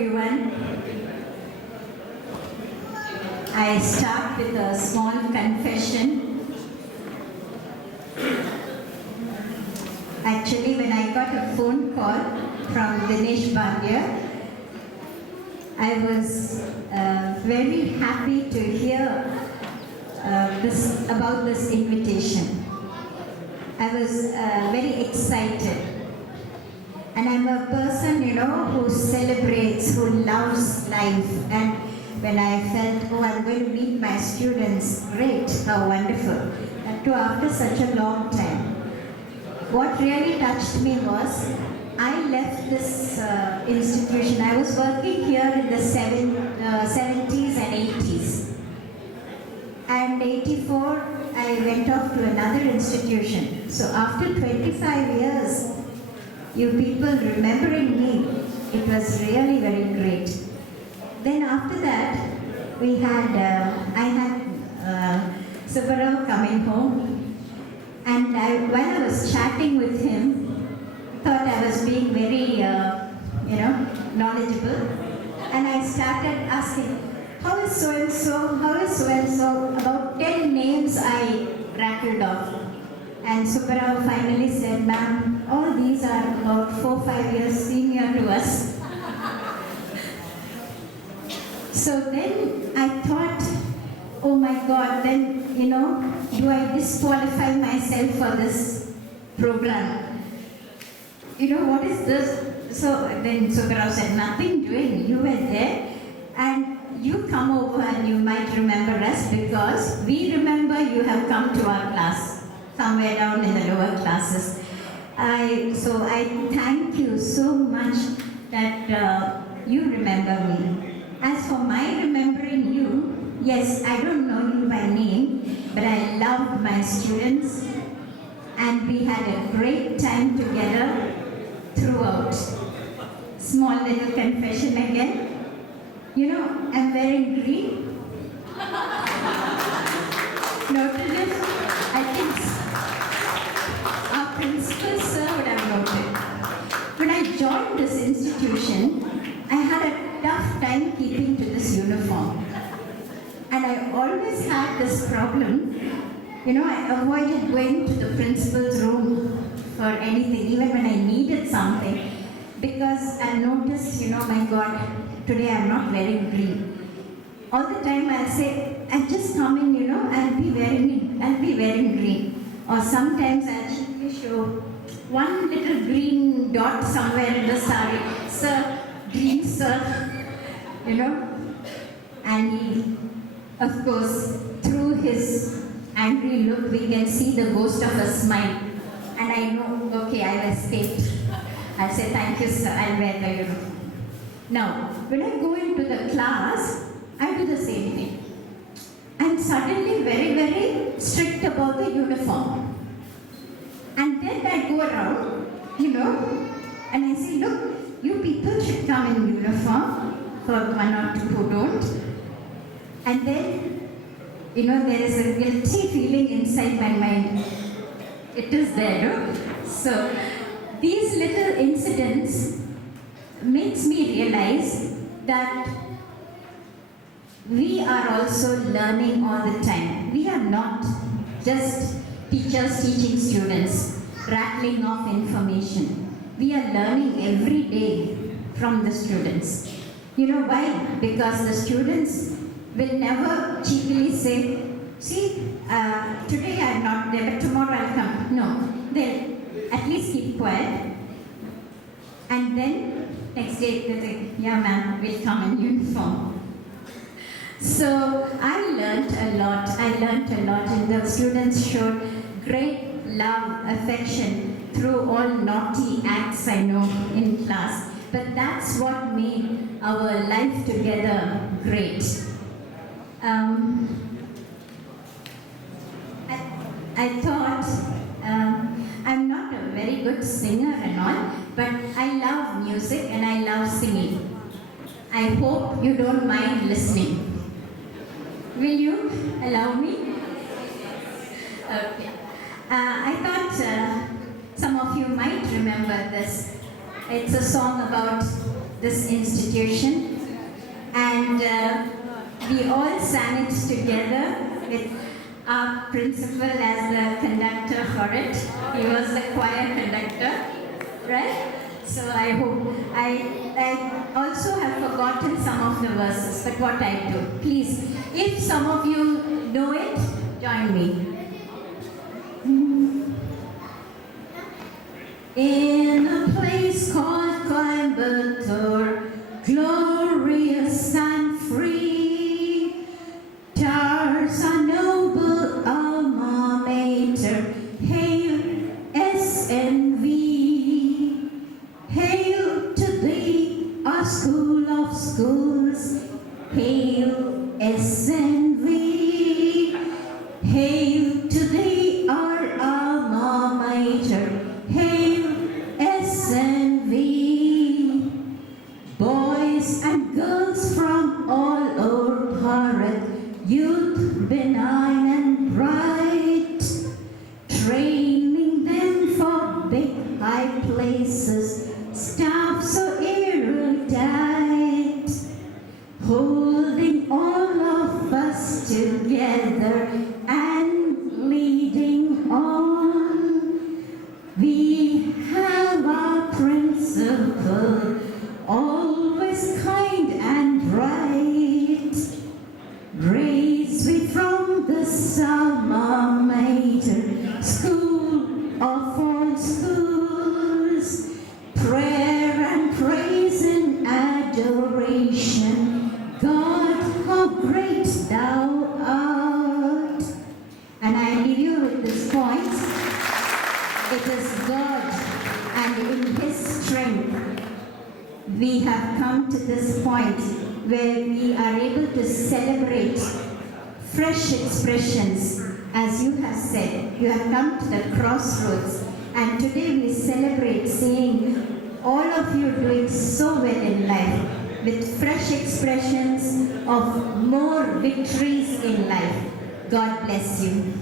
everyone. I start with a small confession. Actually, when I got a phone call from Dinesh Bandya, I was very happy to hear about this invitation. I was very excited. And I'm a person, who celebrates, who loves life. And when I felt, I'm going to meet my students, great, how wonderful. And too, after such a long time. What really touched me was, I left this institution. I was working here in the 70s and 80s. And 84, I went off to another institution. So after 25 years, you people remembering me, it was really very great. Then after that, I had Subbarao coming home, and while I was chatting with him, thought I was being very, knowledgeable, and I started asking, how is so-and-so, how is so-and-so, about 10 names I rattled off. And Subbarao finally said, ma'am, all these are about 4-5 years senior to us. So then I thought, oh my God, then, do I disqualify myself for this program? What is this? So then Subbarao said, nothing doing, you were there. And you come over and you might remember us because we remember you have come to our class. Somewhere down in the lower classes. So I thank you so much that you remember me. As for my remembering you, yes, I don't know you by name, but I loved my students and we had a great time together throughout. Small little confession again. I'm wearing green. Noted it? I think our principal sir would have noted. When I joined this institution, I had a tough time keeping to this uniform. And I always had this problem. I avoided going to the principal's room for anything, even when I needed something. Because I noticed, my God, today I'm not wearing green. All the time I'll say, I'll just come in, I'll be wearing green. Or sometimes I'll show one little green dot somewhere in the sari. Sir, green sir, And he, of course, through his angry look, we can see the ghost of a smile. And I know, okay, I've escaped. I'll say, thank you, sir, I'll wear the uniform. Now, when I go into the class, I do the same thing. I'm suddenly very, very strict about the uniform. And then I go around, and I say, look, you people should come in uniform for one or two who don't. And then, there is a guilty feeling inside my mind. It is there, no? So, these little incidents makes me realize that we are also learning all the time. We are not just teachers teaching students, rattling off information. We are learning every day from the students. You know why? Because the students will never cheekily say, see, today I am not there, but tomorrow I'll come. No, they'll at least keep quiet. And then next day they'll say, yeah ma'am, we'll come in uniform. So I learnt a lot, and the students showed great love, affection through all naughty acts I know in class. But that's what made our life together great. I thought, I'm not a very good singer and all, but I love music and I love singing. I hope you don't mind listening. Will you allow me? Okay. I thought some of you might remember this. It's a song about this institution. And we all sang it together with our principal as the conductor for it. He was the choir conductor, right? So I hope, I also have forgotten some of the verses, but what I do. Please, if some of you know it, join me. In a place called Coimbatore, glorious and free, towers are noble alma mater, hail SNV. Hail to thee, our school of schools, hail SNV. Hail to thee, our alma mater, hail SNV. Boys and girls from all over Bharat, youth benign and bright, training them for big high places, staff so erudite, holding all of us together and leading on. We have our principal, always kind and right, raised we from the alma mater, school of all schools, prayer and praise and adoration, God, how great thou art. And I leave you with this point. It is God, and in His strength, we have come to this point where we are able to celebrate fresh expressions. As you have said, you have come to the crossroads, and today we celebrate seeing all of you doing so well in life with fresh expressions of more victories in life. God bless you.